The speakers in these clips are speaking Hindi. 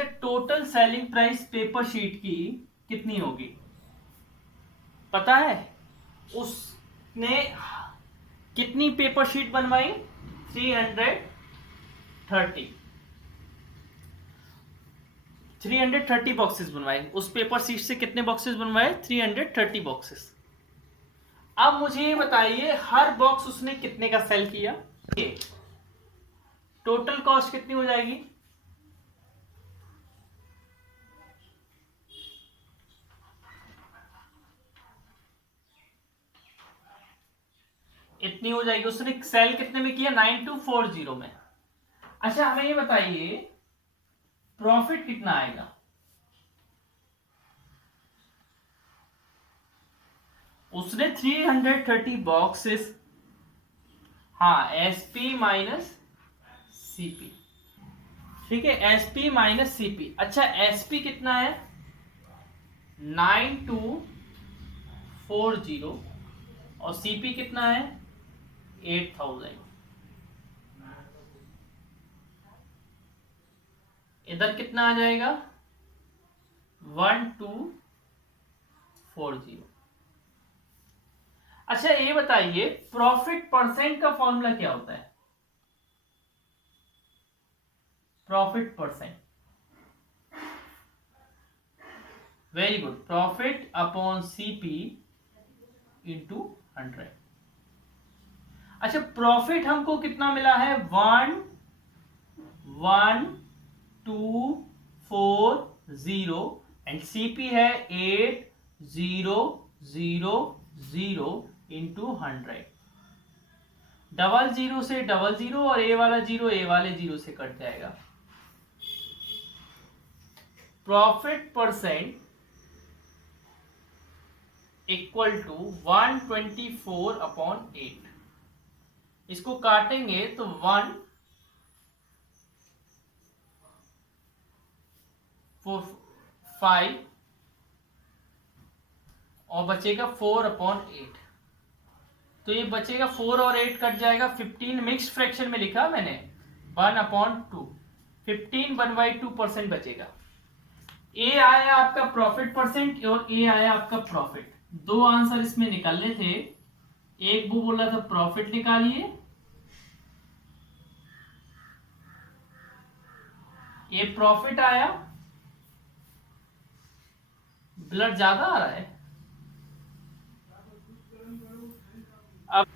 अच्छा, total selling price paper sheet की कितनी होगी पता है? उसने कितनी पेपर शीट बनवाई? 330 330 बॉक्सेस बनवाए। उस पेपर शीट से कितने बॉक्सेस बनवाए? 330 बॉक्सेस। अब मुझे ये बताइए हर बॉक्स उसने कितने का सेल किया? टोटल कॉस्ट कितनी हो जाएगी? इतनी हो जाएगी। उसने सेल कितने में किया? 9240 में। अच्छा, हमें ये बताइए प्रॉफिट कितना आएगा? उसने 330 बॉक्सेस, हाँ, एसपी माइनस सीपी, ठीक है, एसपी माइनस सीपी। अच्छा, एसपी कितना है? 9240 और सीपी कितना है? 8000। इधर कितना आ जाएगा? 1240। अच्छा, ये बताइए प्रॉफिट परसेंट का फॉर्मूला क्या होता है? Profit percent, very good, profit upon CP into 100। अच्छा, प्रॉफिट हमको कितना मिला है? 11240 एंड सीपी है 8000 इंटू 100। डबल जीरो से डबल जीरो और ए वाला जीरो ए वाले जीरो से कट जाएगा। Profit percent equal to 124/8। इसको काटेंगे तो 145 और बचेगा 4/8। तो ये बचेगा 4 और 8 कट जाएगा। 15 मिक्स फ्रैक्शन में लिखा मैंने, 1/2, 15 1/2% बचेगा। ए आया आपका प्रॉफिट परसेंट और ए आया आपका प्रॉफिट। दो आंसर इसमें निकालने थे। एक वो बोला था प्रॉफिट निकालिए, ये प्रॉफिट आया। ब्लड ज्यादा आ रहा है। अब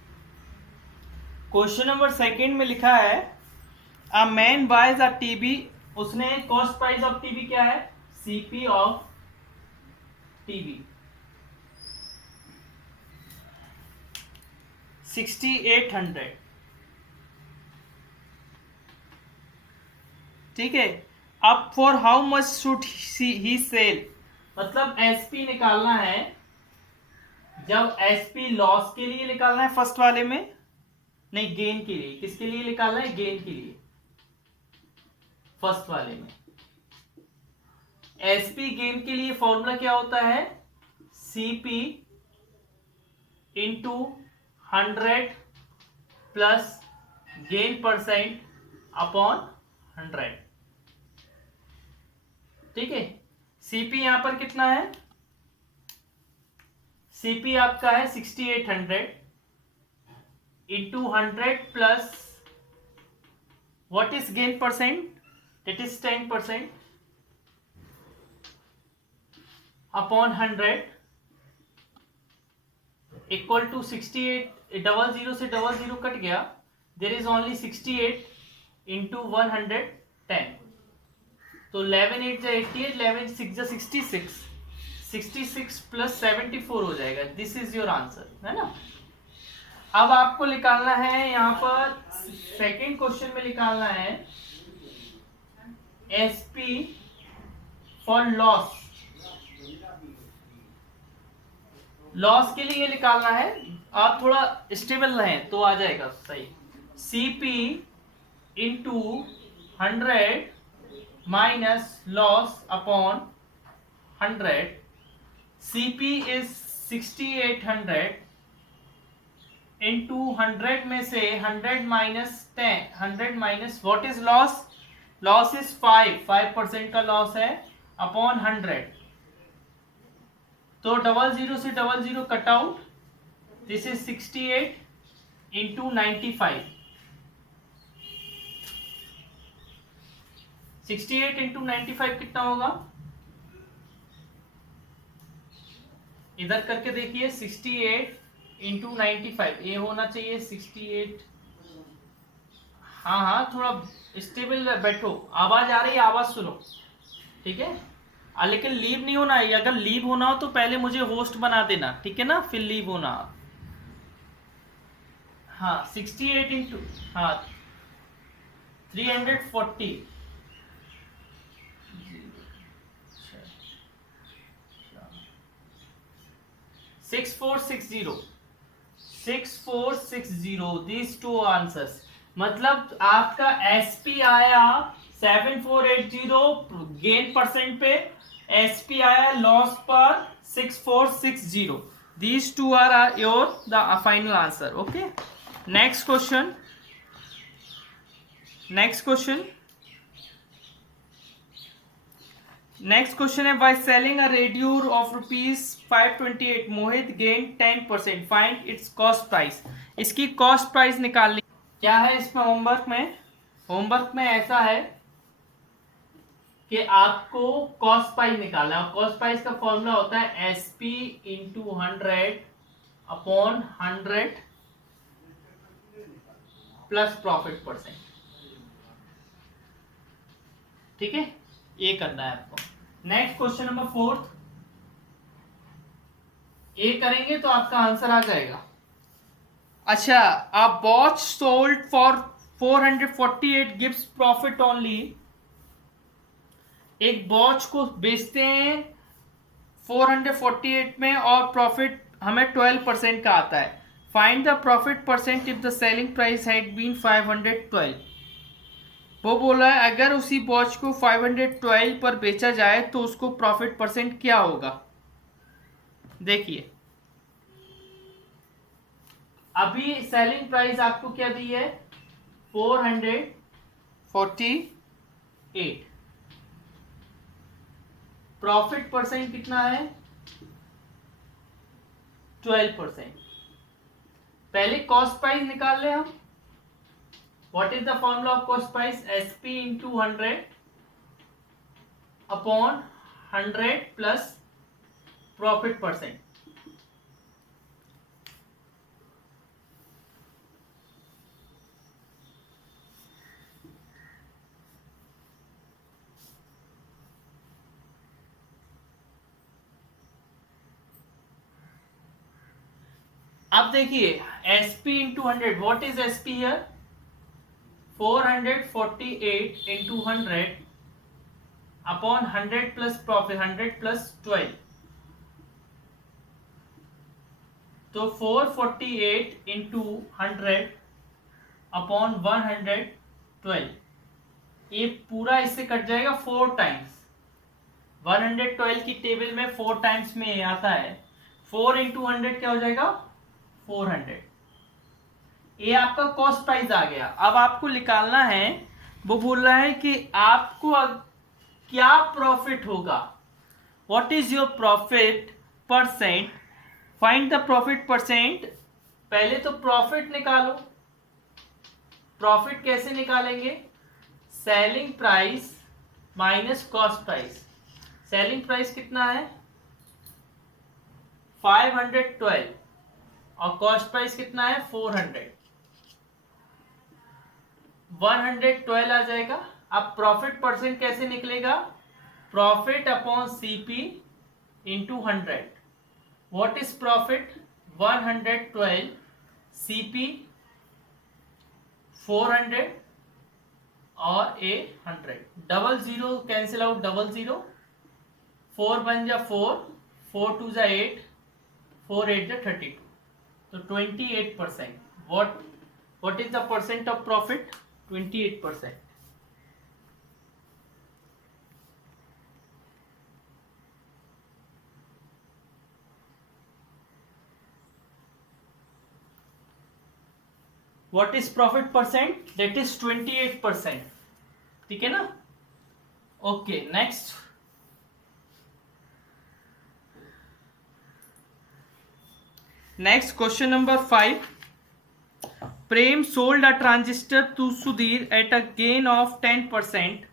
क्वेश्चन नंबर सेकंड में लिखा है a man buys a TV. उसने कॉस्ट प्राइस ऑफ टीवी क्या है? सीपी ऑफ टीवी 6800, ठीक है। अब for how much should he sell, मतलब एसपी निकालना है। जब एसपी लॉस के लिए निकालना है फर्स्ट वाले में, नहीं गेन के लिए। किसके लिए निकालना है? गेन के लिए, फर्स्ट वाले में। एसपी गेन के लिए फॉर्मूला क्या होता है? CP into 100 plus gain percent upon 100, ठीक है। सीपी यहां पर कितना है? सीपी आपका है 6800 into 100 plus what is gain percent? That is 10% upon 100 equal to 68। Double zero से डबल जीरो कट गया, देर इज ओनली 68 इंटू 110। तो 11 8 जा 88, 11 6 जा 66, 66 प्लस 74 हो जाएगा। दिस इज योर आंसर, है ना। अब आपको निकालना है यहां पर सेकंड क्वेश्चन में निकालना है एसपी फॉर लॉस। लॉस के लिए निकालना है। आप थोड़ा स्टेबल रहें तो आ जाएगा सही। CP into 100 minus loss upon 100। CP is 6800 into 100 में से 100 minus 10, 100 minus what is loss? Loss is 5% का लॉस है अपॉन 100। तो 00 से 00 cut out, this is 68 into 95। 68 into 95 कितना होगा, इधर करके देखिए। 68 इंटू 95, ये होना चाहिए 68। हाँ हाँ, थोड़ा स्टेबल बैठो, आवाज आ रही है, आवाज सुनो, ठीक है। लेकिन लीव नहीं होना है, अगर लीव होना हो तो पहले मुझे होस्ट बना देना, ठीक है ना, फिर लीव होना। हाँ 68 इंटू, हाँ 340, 6460, 6460, दीज टू आंसर्स। मतलब आपका एसपी आया 7480 गेन परसेंट पे, एसपी आया लॉस पर 6460। These two are your the final answer. Okay, next question. Next question next question है, by selling a radio of ₹528 Mohit gain 10%, find its cost price. इसकी कॉस्ट प्राइस निकालनी क्या है इसमें होमवर्क में। होमवर्क में ऐसा है कि आपको कॉस्ट प्राइस निकालना है। कॉस्ट प्राइस का फॉर्मूला होता है SP into 100 upon 100 plus profit percent, ठीक है, ये करना है आपको। नेक्स्ट क्वेश्चन नंबर 4, ये करेंगे तो आपका आंसर आ जाएगा। अच्छा, a watch sold for 448 gives profit only. एक वॉच को बेचते हैं 448 में और प्रॉफिट हमें 12% का आता है। Find the profit percent if the selling price had been 512। वो बोला है अगर उसी वॉच को 512 पर बेचा जाए तो उसको प्रॉफिट परसेंट क्या होगा। देखिए, अभी सेलिंग प्राइस आपको क्या दी है, 448। प्रॉफिट परसेंट कितना है, 12%। पहले कॉस्ट प्राइस निकाल ले हम। What is the formula of cost price, SP into 100 upon 100 plus profit percent. अब देखिए SP into 100, what is SP here, 448 into 100 upon 100 plus profit, 100 plus 12, तो 448 इंटू 100 अपॉन 112, ये पूरा इससे कट जाएगा 4 टाइम्स। 112 की टेबल में 4 टाइम्स में आता है, 4 इंटू 100 क्या हो जाएगा, 400। ये आपका कॉस्ट प्राइस आ गया। अब आपको निकालना है, वो बोल रहा है कि आपको क्या प्रॉफिट होगा, what is your profit percent, find the profit percent. पहले तो प्रॉफिट निकालो। प्रॉफिट कैसे निकालेंगे, selling price minus cost price. Selling price कितना है, 512 और कॉस्ट प्राइस कितना है, 400। 112 आ जाएगा। अब प्रॉफिट परसेंट कैसे निकलेगा, profit upon CP into 100। What is profit, 112 CP 400 और A 100। 00 कैंसिल आउट, 00, 4 बन जा 4, 4 2 जा 8, 4 8 जा 32, तो 28%। what is the percent of profit, 28%। what is profit percent, that is 28%। ठीक है ना? Okay, next question number 5. Prem sold a transistor to Sudhir at a gain of 10%.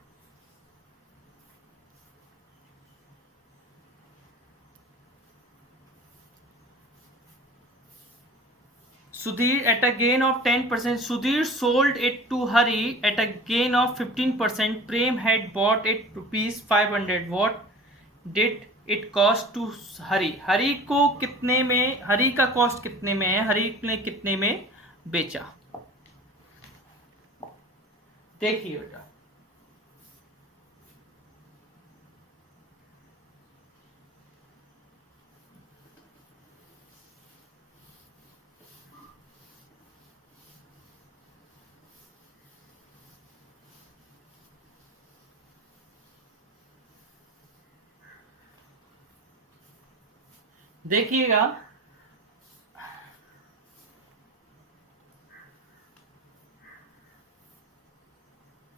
Sudhir at a gain of 10%. Sudhir sold it to Hari at a gain of 15%. Prem had bought it rupees 500. What did it cost to Hari? हरी को कितने में, हरी का कॉस्ट कितने में है, हरी ने कितने में बेचा? देखिए बेटा, देखिएगा,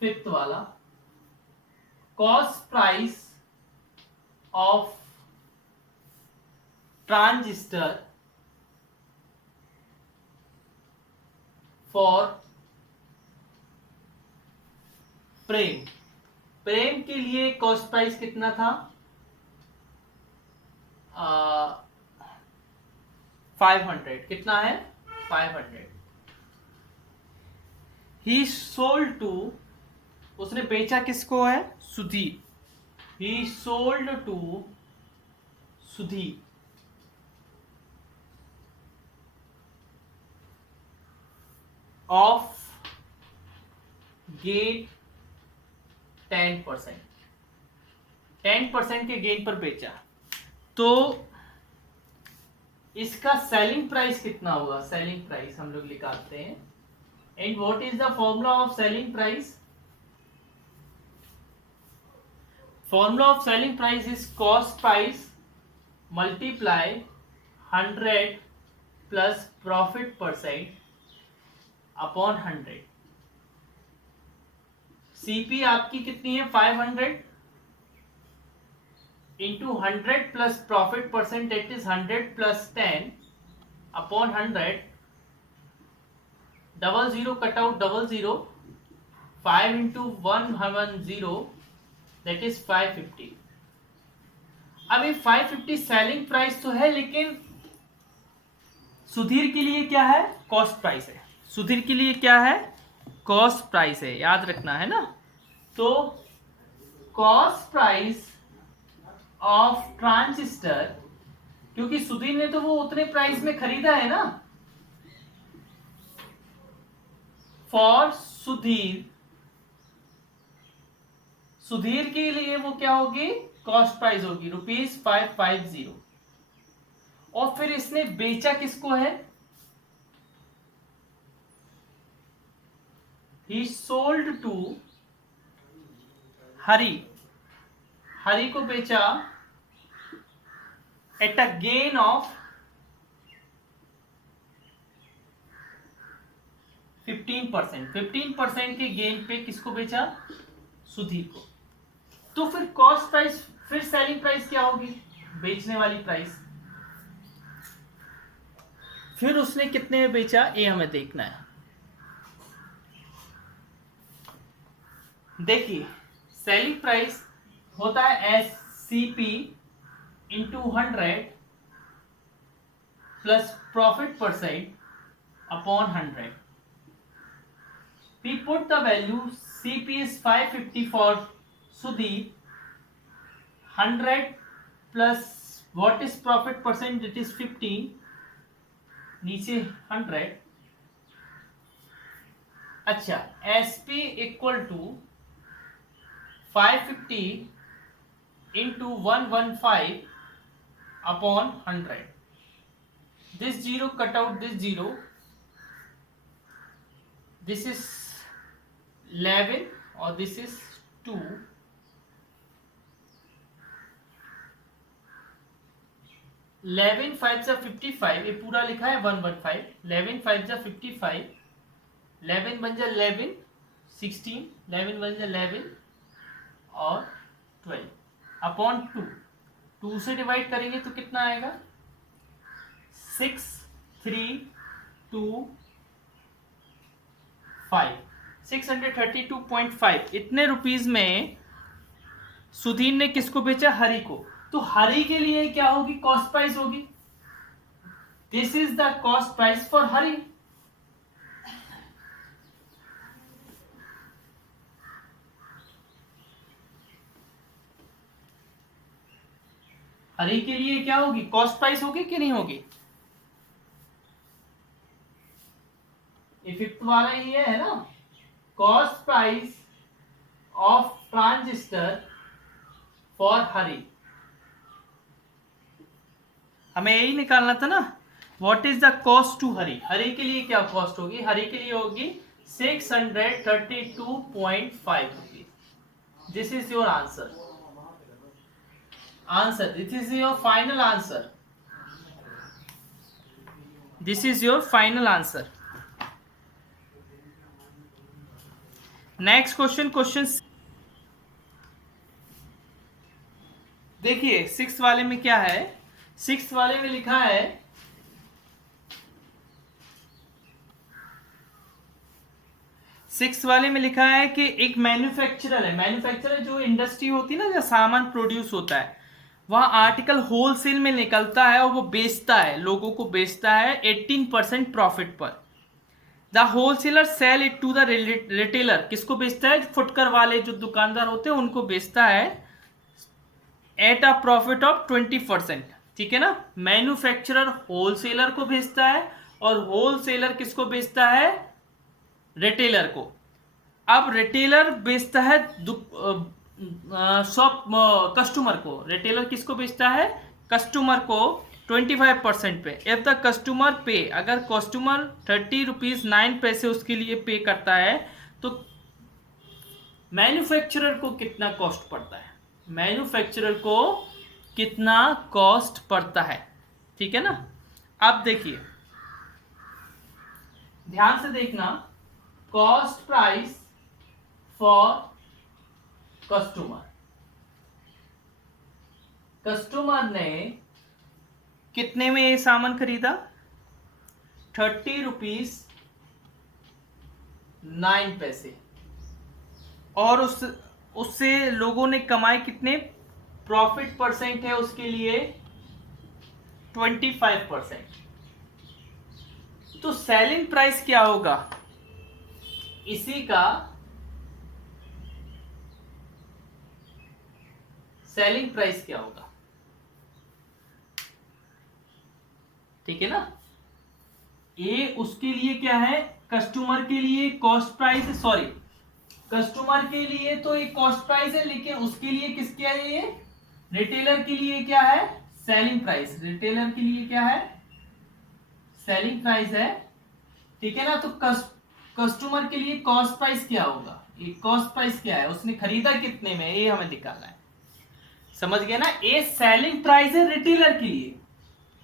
फिफ्थ वाला, cost price of transistor for Prem. Prem के लिए कॉस्ट प्राइस कितना था? 500. कितना है? 500. ही सोल्ड टू, उसने बेचा किसको है? Sudhir. He sold to Sudhir of gain 10%. 10% के गेन पर बेचा. तो इसका सेलिंग प्राइस कितना होगा? सेलिंग प्राइस हम लोग निकालते हैं. And what is the formula of selling price? Formula of selling price is cost price multiply 100 plus profit percent upon 100. CP आपकी कितनी है? 500 into 100 plus profit percent, that is 100 plus 10 upon 100. 00 cut out 00. 5 into 110, that is 550. अब ये 550 सेलिंग प्राइस तो है, लेकिन सुधीर के लिए क्या है? कॉस्ट प्राइस है. सुधीर के लिए क्या है? कॉस्ट प्राइस है, याद रखना है ना. तो कॉस्ट प्राइस ऑफ ट्रांजिस्टर, क्योंकि सुधीर ने तो वो उतने प्राइस में खरीदा है ना, फॉर सुधीर, सुधीर के लिए वो क्या होगी? कॉस्ट प्राइस होगी ₹550. और फिर इसने बेचा किसको है? ही सोल्ड टू हरी. हरी को बेचा एट अ गेन ऑफ 15%. 15% के गेन पे किसको बेचा? सुधीर को. तो फिर कॉस्ट प्राइस, फिर सेलिंग प्राइस क्या होगी? बेचने वाली प्राइस. फिर उसने कितने में बेचा, ये हमें देखना है. देखिए, सेलिंग प्राइस होता है is C P into 100 plus profit percent upon 100. We put the value CP is 550 for Sudhir. 100 plus what is profit percent? It is 15. नीचे 100. अच्छा, SP equal to 550 into 115 upon 100. This 0 cut out this 0. This is 11 और this is 2. 11 5 जा 55, ये पूरा लिखा है 115. 11 5 जा 55, 11 बन जा 11, 16, 11 1 11 और 12 अपॉन 2, 2 से डिवाइड करेंगे तो कितना आएगा 6 3 2 5 632.5। इतने रुपीज में सुधीर ने किसको बेचा? हरि को। तो हरि के लिए क्या होगी? कॉस्ट प्राइस होगी। This is the cost price for Hari. Hari के लिए क्या होगी? कॉस्ट प्राइस होगी कि नहीं होगी? ये फिफ्थ वाला ही है ना, cost price of transistor for Hari. हमें यही निकालना था ना, what is the cost to Hari. Hari के लिए क्या कॉस्ट होगी? हरि के लिए होगी 632.5 rupees. This is your answer. This is your final answer. This is your final answer. Next question देखिए 6 वाले में क्या है? 6 वाले में लिखा है कि एक मैन्युफैक्चरर है। मैन्युफैक्चरर जो इंडस्ट्री होती है ना, जहाँ सामान प्रोड्यूस होता है, वह आर्टिकल होलसेल में निकलता है और वो बेचता है, लोगों को बेचता है 18% प्रॉफिट पर। The wholesaler sell it to the retailer. किसको बेचता है? फुटकर वाले जो दुकानदार होते हैं उनको बेचता है एट अ प्रॉफिट ऑफ 20%। ठीक है ना। मैन्युफैक्चरर होलसेलर को बेचता है और होलसेलर किसको बेचता है? रिटेलर को। अब रिटेलर बेचता है शॉप कस्टमर को। रिटेलर किसको बेचता है? कस्टमर को 25% पे। इफ द कस्टमर पे, अगर कस्टमर 30 रुपीज 9 पैसे उसके लिए पे करता है तो मैन्युफैक्चरर को कितना कॉस्ट पड़ता है? मैन्युफैक्चरर को कितना कॉस्ट पड़ता है? ठीक है ना। अब देखिए, ध्यान से देखना, cost price for customer. Customer ने कितने में ये सामान खरीदा? 30 रुपीज 9 पैसे। और उससे लोगों ने कमाए कितने? प्रॉफिट परसेंट है उसके लिए 25%। तो सेलिंग प्राइस क्या होगा इसी का? सेलिंग प्राइस क्या होगा? ठीक है ना। ये उसके लिए क्या है? कस्टमर के लिए कॉस्ट प्राइस, सॉरी, कस्टमर के लिए तो एक कॉस्ट प्राइस है, लेकिन उसके लिए किसके है? ये रिटेलर के लिए क्या है? Selling price. रिटेलर के लिए क्या है? सेलिंग प्राइस है। ठीक है ना। तो कस्टमर के लिए कॉस्ट प्राइस क्या होगा? ये कॉस्ट प्राइस क्या है? उसने खरीदा कितने में, ये हमें निकालना है। समझ गए ना। ये सेलिंग प्राइस है रिटेलर के लिए,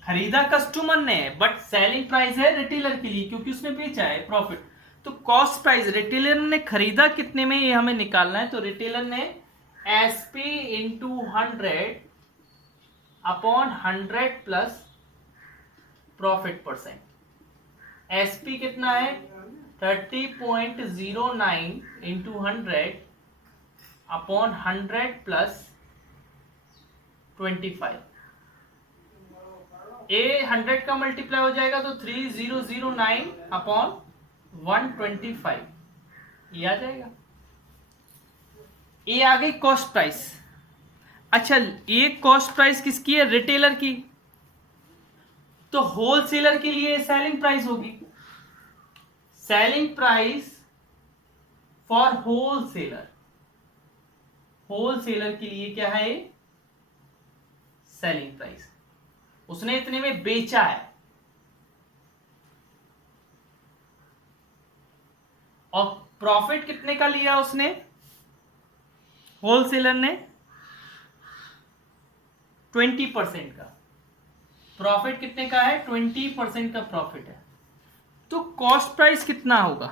खरीदा कस्टमर ने, बट सेलिंग प्राइस है रिटेलर के लिए क्योंकि उसने बेचा है प्रॉफिट। तो कॉस्ट प्राइस रिटेलर ने खरीदा कितने में, ये हमें निकालना है। तो रिटेलर ने SP into 100 upon 100 plus profit percent. SP कितना है? 30.09 इंटू 100 अपॉन 100 प्लस 25। ए 100 का मल्टीप्लाई हो जाएगा तो 3009 अपॉन 125, ये आ जाएगा। ये आ गई कॉस्ट प्राइस। अच्छा, ये कॉस्ट प्राइस किसकी है? रिटेलर की। तो होलसेलर के लिए सेलिंग प्राइस होगी। Selling price for wholesaler, wholesaler के लिए क्या है? Selling price. उसने इतने में बेचा है और प्रॉफिट कितने का लिया उसने? होलसेलर ने 20% का। प्रॉफिट कितने का है? 20% का प्रॉफिट है। तो कॉस्ट प्राइस कितना होगा?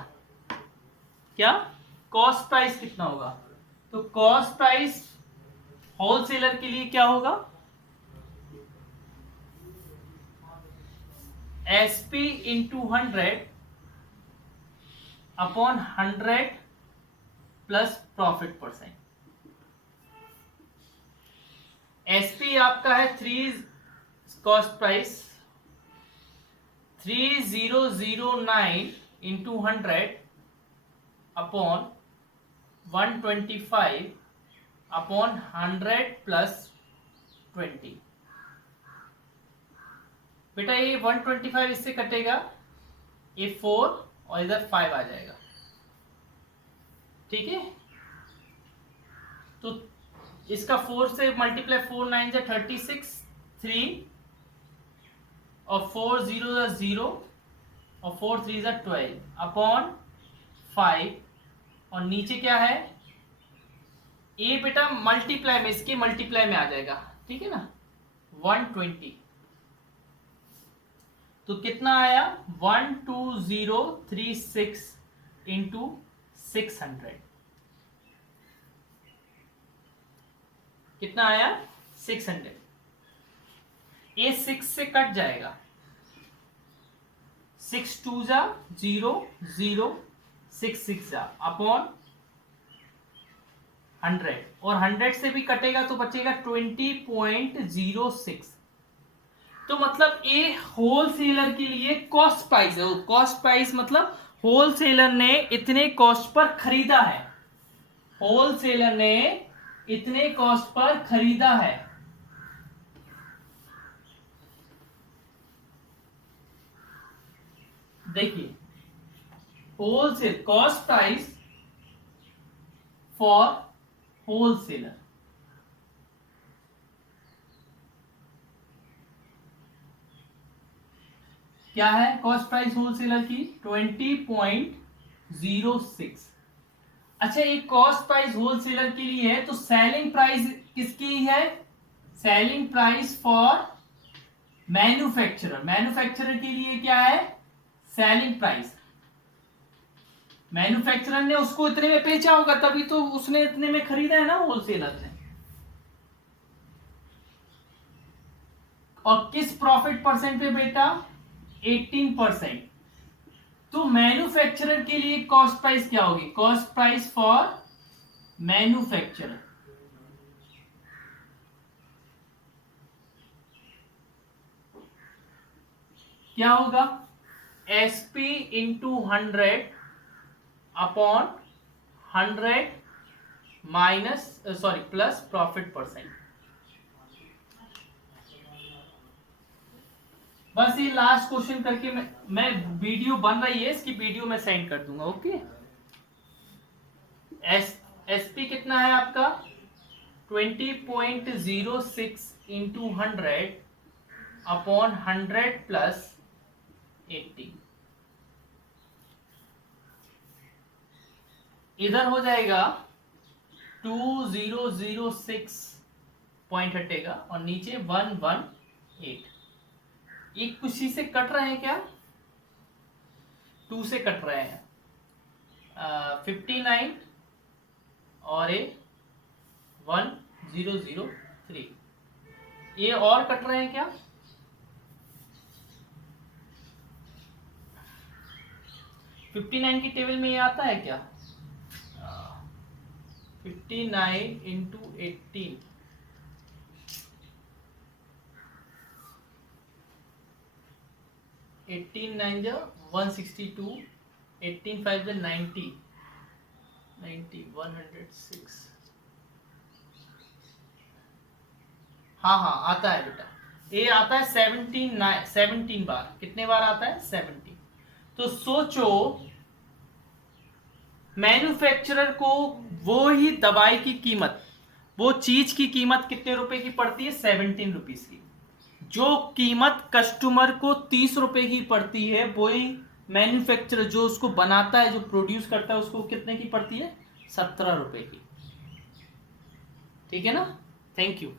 क्या कॉस्ट प्राइस कितना होगा? तो कॉस्ट प्राइस होलसेलर के लिए क्या होगा? SP into 100 upon 100 plus profit percent. SP आपका है 3 cost price 3009 into 100 upon 125 upon 100 plus 20। बेटा ये 125 इससे कटेगा, ये 4 और इधर 5 आ जाएगा, ठीक है। तो इसका 4 से मल्टीप्लाई, 4 9 जा 36, 3 और 4 0 जा 0 और 4 3 जा 12 अपॉन 5 और नीचे क्या है? ये बेटा मल्टीप्लाई में, इसके मल्टीप्लाई में आ जाएगा, ठीक है ना, 120। तो कितना आया? 12036 इंटू 600। कितना आया? 600। ये 6 से कट जाएगा, 6 2 जा 0 0 6 6 जा अपॉन 100 और 100 से भी कटेगा तो बचेगा 20.06। तो मतलब ये होलसेलर के लिए कॉस्ट प्राइस है। कॉस्ट प्राइस मतलब होलसेलर ने इतने कॉस्ट पर खरीदा है, होलसेलर ने इतने कॉस्ट पर खरीदा है। देखिए, wholesale cost price for wholesaler, क्या है कॉस्ट प्राइस होलसेलर की? 20.06। अच्छा, ये कॉस्ट प्राइस होलसेलर के लिए है, तो सेलिंग प्राइस किसकी है? Selling price for manufacturer. Manufacturer के लिए क्या है? Selling price. मैन्युफैक्चरर ने उसको इतने में बेचा होगा, तभी तो उसने इतने में खरीदा है ना होलसेलर ने। और किस प्रॉफिट परसेंट पे बेटा? 18%। तो मैन्युफैक्चरर के लिए कॉस्ट प्राइस क्या होगी? कॉस्ट प्राइस फॉर मैन्युफैक्चरर क्या होगा? SP into 100 upon 100 minus plus profit percent. बस ये लास्ट क्वेश्चन करके मैं वीडियो बन रही है, इसकी वीडियो मैं सेंड कर दूंगा। ओके, SP कितना है आपका? 20.06 इंटू 100 अपॉन 100 प्लस 80। इधर हो जाएगा 2006 पॉइंट हटेगा और नीचे 118। एक कुछ से कट रहे हैं क्या? 2 से कट रहे हैं, 59 और ये 1003। ये और कट रहे हैं क्या? 59 की टेबल में ये आता है क्या? 59 इंटू 18, 18 9 जा 162, 18 5 जा 90, 106। हाँ आता है बेटा, ये आता है 17 बार। कितने बार आता है? 17। तो सोचो, मैन्युफैक्चरर को वो ही दवाई की कीमत, वो चीज की कीमत कितने रुपए की पड़ती है? 17 रुपीज की। जो कीमत कस्टमर को 30 रुपए की पड़ती है, वही मैन्युफैक्चरर जो उसको बनाता है, जो प्रोड्यूस करता है, उसको कितने की पड़ती है? 17 रुपए की। ठीक है ना? Thank you.